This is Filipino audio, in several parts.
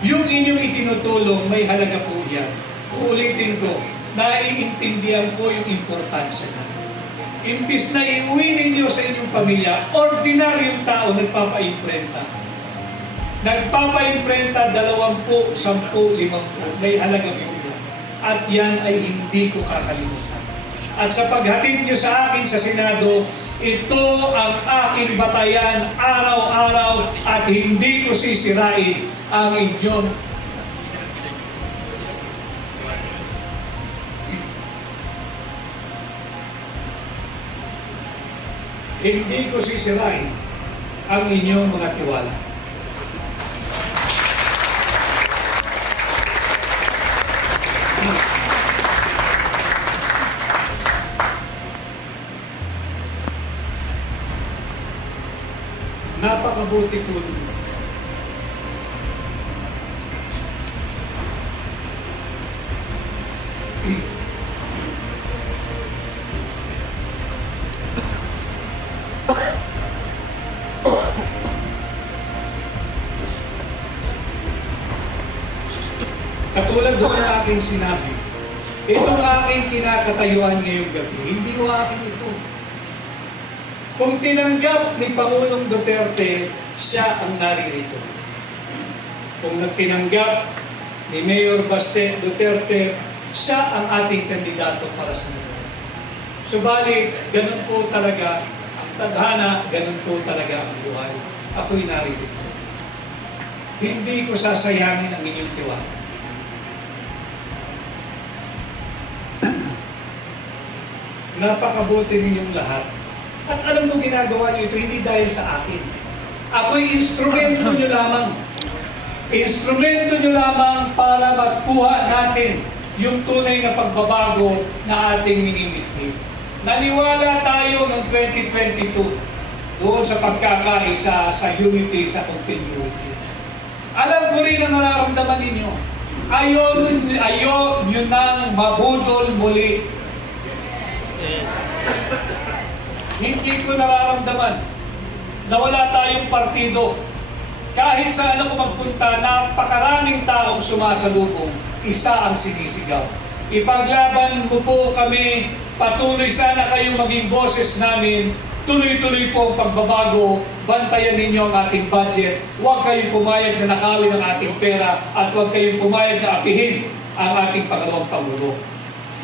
Yung inyong itinutulong, may halaga po yan. Uulitin ko, naiintindihan ko yung importansya na. Imbis na iuwi ninyo sa inyong pamilya, ordinaryong tao nagpapa-imprenta. Nagpapa-imprenta 20, 10, 50, may halaga po yan. At yan ay hindi ko kakalimutan. At sa paghatid nyo sa akin sa Senado, ito ang aking batayan araw-araw at hindi ko sisirain ang inyong hindi ko sisirain ang inyong mga tiwala. Napakabuti po ninyo. Katulad doon ng aking sinabi, itong aking kinakatayuan ngayong gabi, hindi ko akin ito. Kung tinanggap ni Pangulong Duterte, siya ang naririto. Kung nagtinanggap ni Mayor Baste Duterte, siya ang ating kandidato para sa Senado. Subalit, ganun po talaga ang tadhana, ganun po talaga ang buhay. Ako'y naririto. Hindi ko sasayangin ang inyong tiwala. Napakabuti ninyong lahat. At alam mo, ginagawa niyo ito hindi dahil sa akin. Ako'y instrumento niyo lamang. Instrumento niyo lamang para magkuha natin yung tunay na pagbabago na ating minimithi. Naniwala tayo ng 2022 doon sa pagkakaisa, sa unity, sa continuity. Alam ko rin ang nararamdaman ninyo. Ayaw nyo nang mabudol muli. Hindi ko nararamdaman na wala tayong partido. Kahit saan ako magpunta, napakaraming taong sumasalubong, isa ang sinisigaw. Ipaglaban mo po kami, patuloy sana kayong maging boses namin, tuloy-tuloy po ang pagbabago, bantayan ninyo ang ating budget, huwag kayong pumayag na nakawin ang ating pera, at huwag kayong pumayag na apihin ang ating pangalawang Pangulo.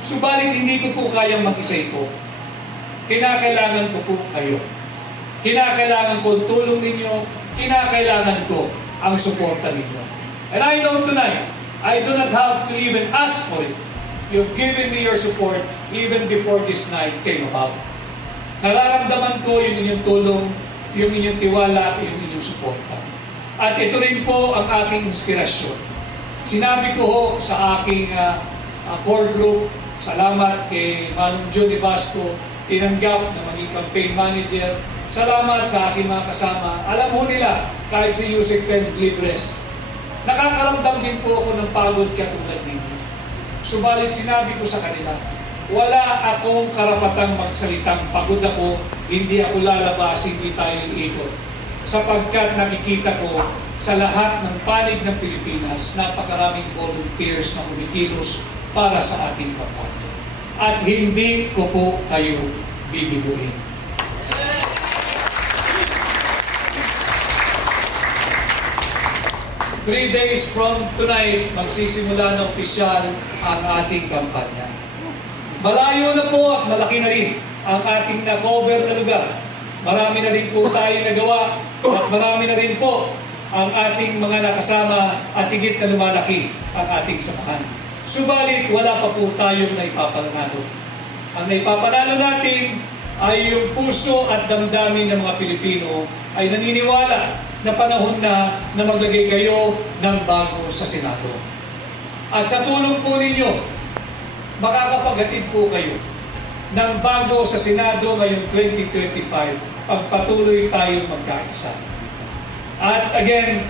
Subalit hindi ko po kayang mag-isa ito. Kinakailangan ko po kayo. Kinakailangan ko ang tulong ninyo. Kinakailangan ko ang suporta ninyo. And I know tonight, I do not have to even ask for it. You've given me your support even before this night came about. Nararamdaman ko yung inyong tulong, yung inyong tiwala, yung inyong suporta. At ito rin po ang aking inspirasyon. Sinabi ko ho sa aking core group, salamat kay Manong Johnny Vasco, tinanggap na maging campaign manager. Salamat sa aking mga kasama. Alam mo nila, kahit si Yusek Pen Libres, nakakaramdam din po ako ng pagod katulad ninyo. Subalit sinabi ko sa kanila, wala akong karapatang magsalitang pagod ako, hindi ako lalabas, hindi tayo iikot. Sapagkat nakikita ko sa lahat ng panig ng Pilipinas, napakaraming volunteers na kumikilos para sa ating kapwa. At hindi ko po kayo bibiguin. Three days from tonight, magsisimula na opisyal ang ating kampanya. Malayo na po at malaki na rin ang ating na-cover na lugar. Marami na rin po tayo nagawa at marami na rin po ang ating mga nakasama at higit na lumalaki ang ating samahan. Subalit, wala pa po tayong naipapanalo. Ang naipapanalo natin ay yung puso at damdamin ng mga Pilipino ay naniniwala na panahon na maglagay kayo ng bago sa Senado. At sa tulong po ninyo, makakapaghatid po kayo ng bago sa Senado ngayong 2025 pag patuloy tayong magkaisa. At again,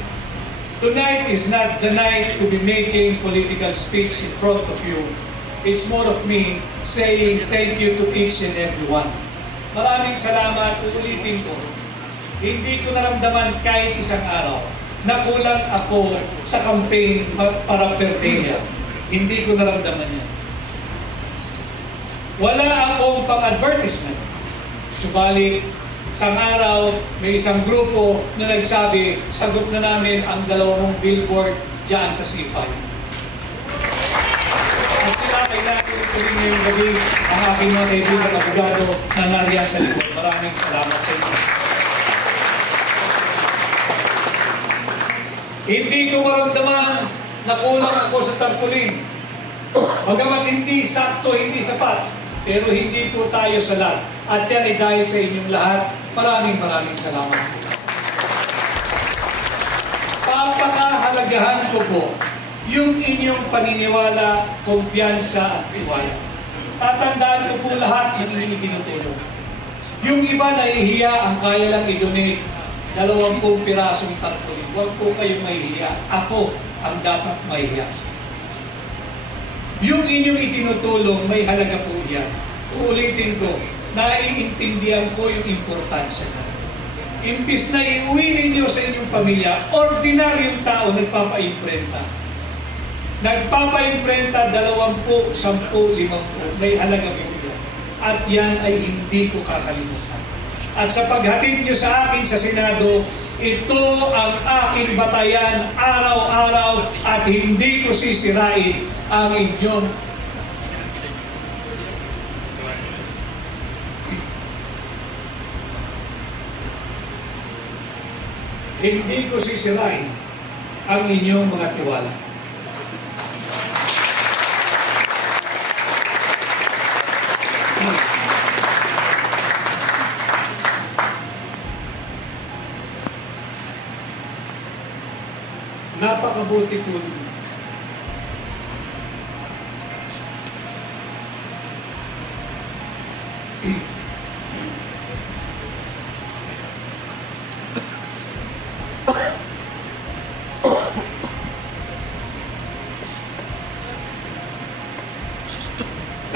tonight is not the night to be making political speech in front of you. It's more of me saying thank you to each and every one. Maraming salamat, uulitin ko. Hindi ko naramdaman kahit isang araw nakulang ako sa campaign paraphernalia. Hindi ko naramdaman yan. Wala akong pang-advertisement. Subalit, isang araw, may isang grupo na nagsabi, sagot na namin ang 2 billboard dyan sa C5. At sila ay nakinig ko rin ngayong gabi ang aking mga kaibigan abogado na nariyan sa likod. Maraming salamat sa inyo. Hindi ko maramdaman na kulang ako sa tarpaulin. Bagamat hindi sakto, hindi sapat, pero hindi po tayo salat. At yan ay dahil sa inyong lahat. Maraming salamat. Papakahalagahan ko po yung inyong paniniwala, kumpiyansa at tiwala. Tatandaan ko po lahat ng inyong itinutulong. Yung iba nahihiya ang kaya lang i-donate 20 pirasong tarpaulin. Huwag po kayong mahihiya. Ako ang dapat mahihiya. Yung inyong itinutulong, may halaga po yan. Uulitin ko, naiintindihan ko yung importansya na. Imbis na iuwi ninyo sa inyong pamilya, ordinaryong tao nagpapa-imprenta. Nagpapa-imprenta 20, 10, 50. May halaga po yan. At yan ay hindi ko kakalimutan. At sa paghatid nyo sa akin sa Senado, ito ang aking batayan araw-araw at hindi ko sisirain ang inyong mga tiwala. Napakabuti po ninyo.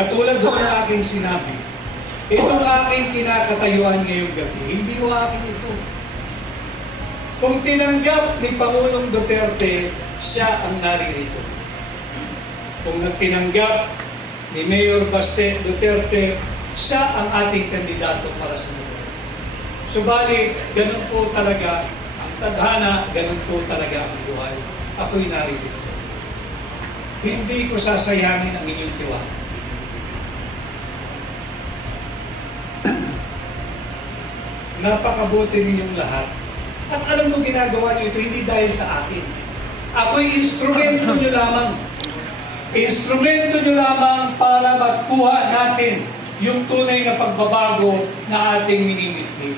Katulad doon ng aking sinabi, itong aking kinakatayuan ngayong gabi, hindi ko akin ito. Kung tinanggap ni Pangulong Duterte, siya ang naririto. Kung nagtinanggap ni Mayor Baste Duterte, siya ang ating kandidato para sa Senado. Subalit, ganun po talaga ang tadhana, ganun po talaga ang buhay. Ako'y naririto. Hindi ko sasayangin ang inyong tiwala. Napakabuti ninyong lahat. At alam mo, ginagawa niyo ito hindi dahil sa akin. Ako'y instrumento niyo lamang. Instrumento niyo lamang para magkuha natin yung tunay na pagbabago na ating minimithi.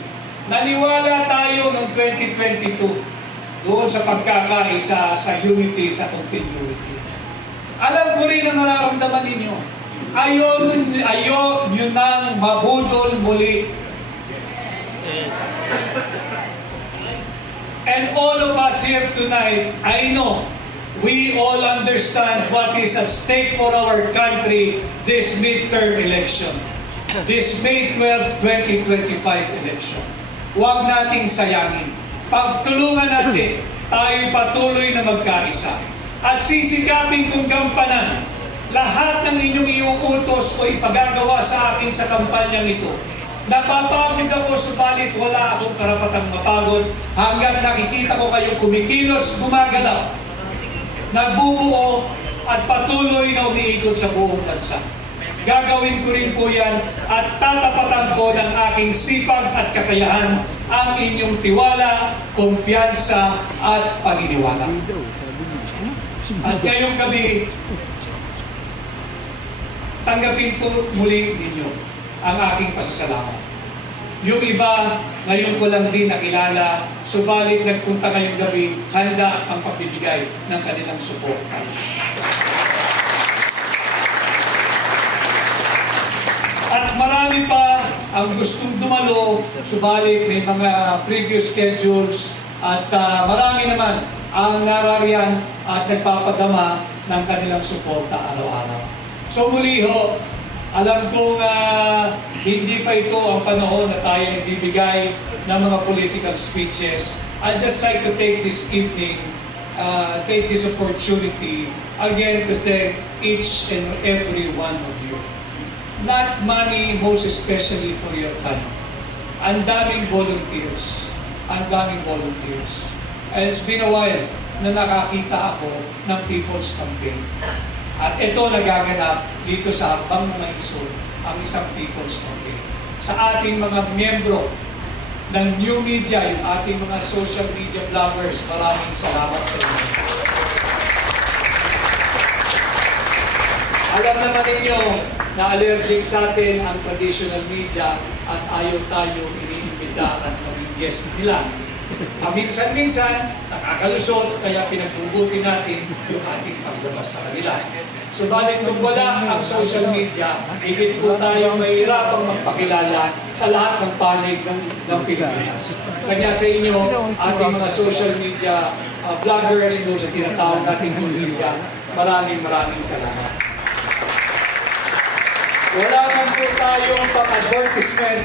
Naniwala tayo noong 2022 doon sa pagkakaisa, sa unity, sa continuity. Alam ko rin ang nararamdaman ninyo. Ayaw nyo nang mabudol muli. And all of us here tonight, I know, we all understand what is at stake for our country this midterm election. This May 12, 2025 election. Huwag nating sayangin. Pagtulungan natin, tayo patuloy na magkaisa. At sisikapin kong gampanan lahat ng inyong iuutos o ipagagawa sa akin sa kampanyang ito. Napapagod ako, subalit wala akong karapatang mapagod hanggang nakikita ko kayong kumikilos, gumagalaw, nagbubuo at patuloy na umiikot sa buong bansa. Gagawin ko rin po yan at tatapatan ko ng aking sipag at kakayahan ang inyong tiwala, kumpiyansa at paniniwala. At ngayong gabi, tanggapin po muli ninyo ang aking pasasalamat. Yung iba, ngayon ko lang din nakilala, subalit nagpunta ngayong gabi, handa ang pagbibigay ng kanilang suporta. At marami pa ang gustong dumalo, subalit may mga previous schedules at marami naman ang narariyan at nagpapadama ng kanilang suporta araw-araw. So muli ho, Alam kong hindi pa ito ang panahon na tayo nagbibigay ng mga political speeches. I'd just like to take this evening, take this opportunity again to thank each and every one of you. Not money, most especially for your time. Ang daming volunteers. Ang daming volunteers. And it's been a while na nakakita ako ng People's Campaign. At ito nagaganap dito sa Hakbang Maisol, ang isang People's Campaign. Sa ating mga miyembro ng new media, yung ating mga social media bloggers, maraming salamat sa inyo. Alam naman ninyo na allergic sa atin ang traditional media at ayaw tayong iniimbita at maging guest nila. Minsan-minsan, nakakalusot, kaya pinagbubuti natin yung ating paglabas sa kanila. Subalit kung wala ang social media, higit po tayo mahirapang magpakilala sa lahat ng panig ng Pilipinas. Kanya sa inyo, ating mga social media vloggers, sa tinatawag nating new media, maraming salamat. Wala man po tayong pang-advertisement,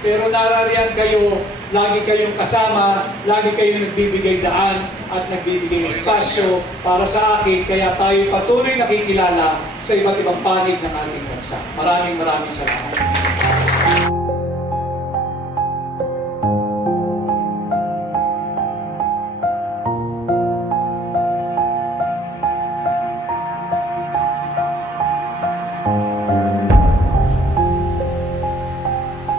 pero narariyan kayo, lagi kayong kasama, lagi kayong nagbibigay daan at nagbibigay espasyo para sa akin, kaya tayo patuloy nakikilala sa iba't ibang panig ng ating bansa. Maraming salamat.